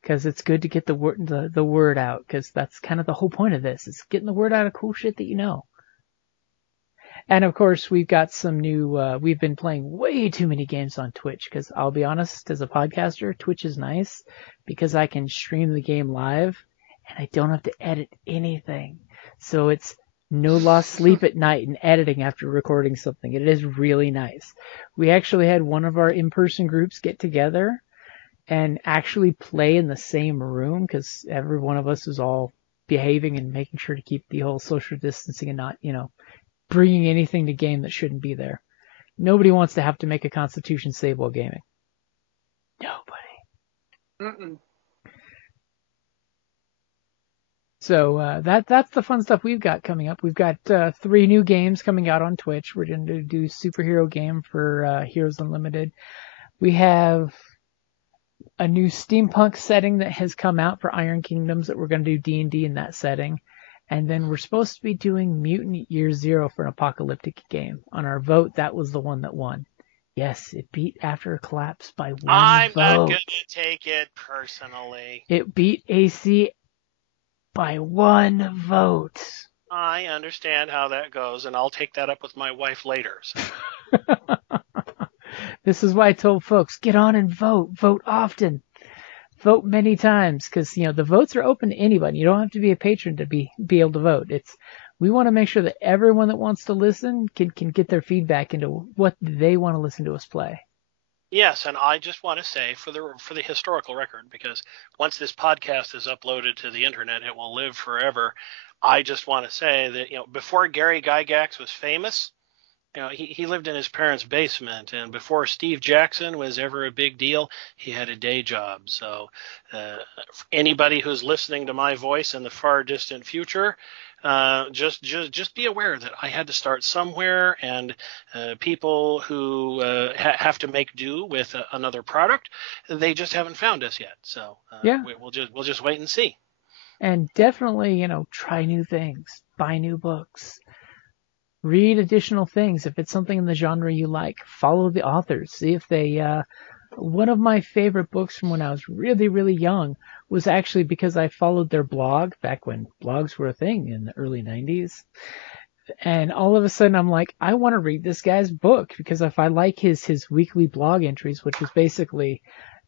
Because it's good to get the word out, because that's kind of the whole point of this, is getting the word out of cool shit that you know. And of course, we've got some new, we've been playing way too many games on Twitch, because I'll be honest, as a podcaster, Twitch is nice because I can stream the game live and I don't have to edit anything. So it's no lost sleep at night in editing after recording something. It is really nice. We actually had one of our in-person groups get together and actually play in the same room, because every one of us is all behaving and making sure to keep the whole social distancing and not, bringing anything to game that shouldn't be there. Nobody wants to have to make a constitution save while gaming. Nobody. Mm-mm. So that's the fun stuff we've got coming up. We've got 3 new games coming out on Twitch. We're going to do superhero game for Heroes Unlimited. We have a new steampunk setting that has come out for Iron Kingdoms that we're going to do D&D in that setting. And then we're supposed to be doing Mutant Year Zero for an apocalyptic game. On our vote, that was the one that won. Yes, it beat After a Collapse by 1 vote. I'm not going to take it personally. It beat AC by 1 vote. I understand how that goes, and I'll take that up with my wife later. So. This is why I told folks, get on and vote. Vote often. Vote many times, because the votes are open to anybody. You don't have to be a patron to be able to vote. We want to make sure that everyone that wants to listen can get their feedback into what they want to listen to us play. Yes, and I just want to say for the historical record, because once this podcast is uploaded to the internet, it will live forever. I just want to say that before Gary Gygax was famous, he lived in his parents' basement, and before Steve Jackson was ever a big deal, he had a day job. So anybody who's listening to my voice in the far distant future, just be aware that I had to start somewhere, and people who have to make do with another product, they just haven't found us yet. So Yeah. we'll just wait and see. And definitely, try new things, buy new books. Read additional things if it's something in the genre you like. Follow the authors. See if they... one of my favorite books from when I was really, really young was actually because I followed their blog back when blogs were a thing in the early 90s. And all of a sudden I'm like, I want to read this guy's book, because if I like his weekly blog entries, which was basically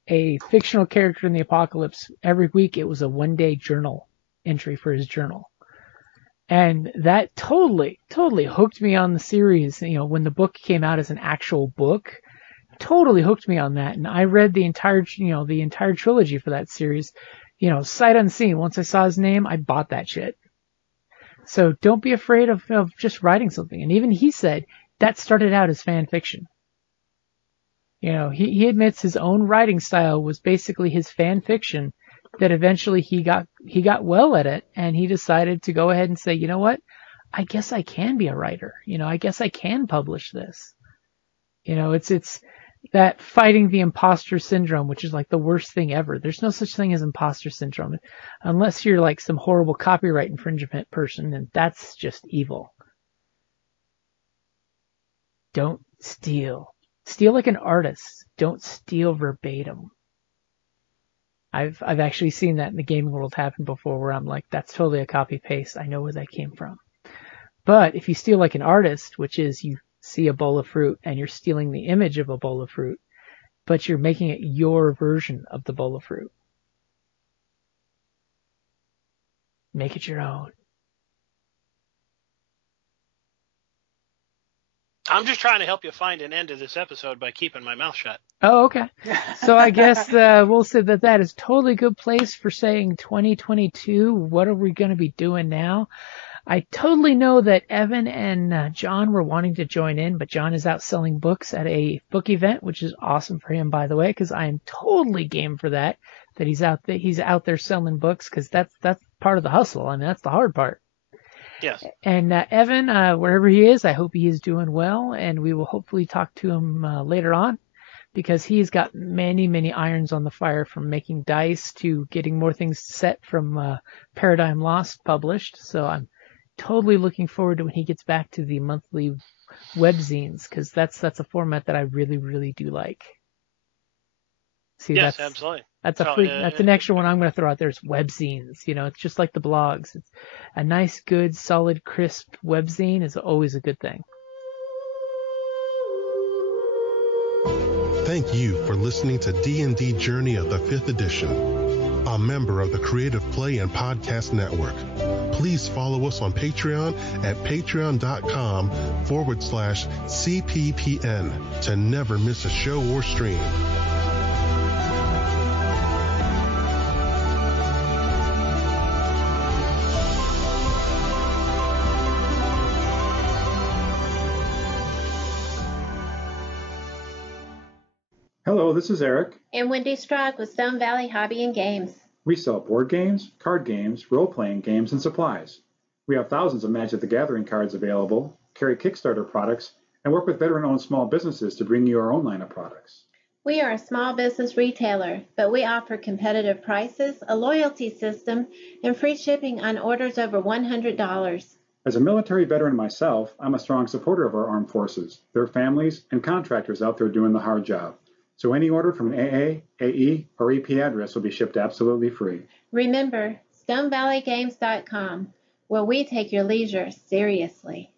a fictional character in the apocalypse, every week it was a one-day journal entry for his journal. And that totally hooked me on the series. When the book came out as an actual book, totally hooked me on that. And I read the entire trilogy for that series, sight unseen. Once I saw his name, I bought that shit. So don't be afraid of just writing something. And even he said that started out as fan fiction. He admits his own writing style was basically his fan fiction, that eventually he got well at it, and he decided to go ahead and say, you know what, I guess I can be a writer. I guess I can publish this. It's that fighting the imposter syndrome, which is like the worst thing ever. There's no such thing as imposter syndrome unless you're like some horrible copyright infringement person, and that's just evil. Don't steal. Steal like an artist. Don't steal verbatim. I've actually seen that in the gaming world happen before, where I'm like, that's totally a copy paste. I know where that came from. But if you steal like an artist, which is you see a bowl of fruit and you're stealing the image of a bowl of fruit, but you're making it your version of the bowl of fruit. Make it your own. I'm just trying to help you find an end to this episode by keeping my mouth shut. Oh, okay. So I guess we'll say that is totally good place for saying 2022. What are we going to be doing now? I totally know that Evan and John were wanting to join in, but John is out selling books at a book event, which is awesome for him, by the way, because I am totally game for that he's out there selling books, because that's part of the hustle. I mean, that's the hard part. Yes. And Evan, wherever he is, I hope he is doing well, and we will hopefully talk to him later on, because he's got many, many irons on the fire, from making dice to getting more things set from Paradigm Lost published. So I'm totally looking forward to when he gets back to the monthly webzines, because that's a format that I really, really do like. See, yes, absolutely. That's an extra one I'm going to throw out there. Is webzines. It's just like the blogs. It's a nice, good, solid, crisp webzine is always a good thing. Thank you for listening to D&D Journey of the 5th Edition, a member of the Creative Play and Podcast Network. Please follow us on Patreon at patreon.com/CPPN to never miss a show or stream. Hello, this is Eric. And Wendy Strock with Stone Valley Hobby and Games. We sell board games, card games, role-playing games, and supplies. We have thousands of Magic the Gathering cards available, carry Kickstarter products, and work with veteran-owned small businesses to bring you our own line of products. We are a small business retailer, but we offer competitive prices, a loyalty system, and free shipping on orders over $100. As a military veteran myself, I'm a strong supporter of our armed forces, their families, and contractors out there doing the hard job. So any order from an AA, AE, or EP address will be shipped absolutely free. Remember, StoneValleyGames.com, where we take your leisure seriously.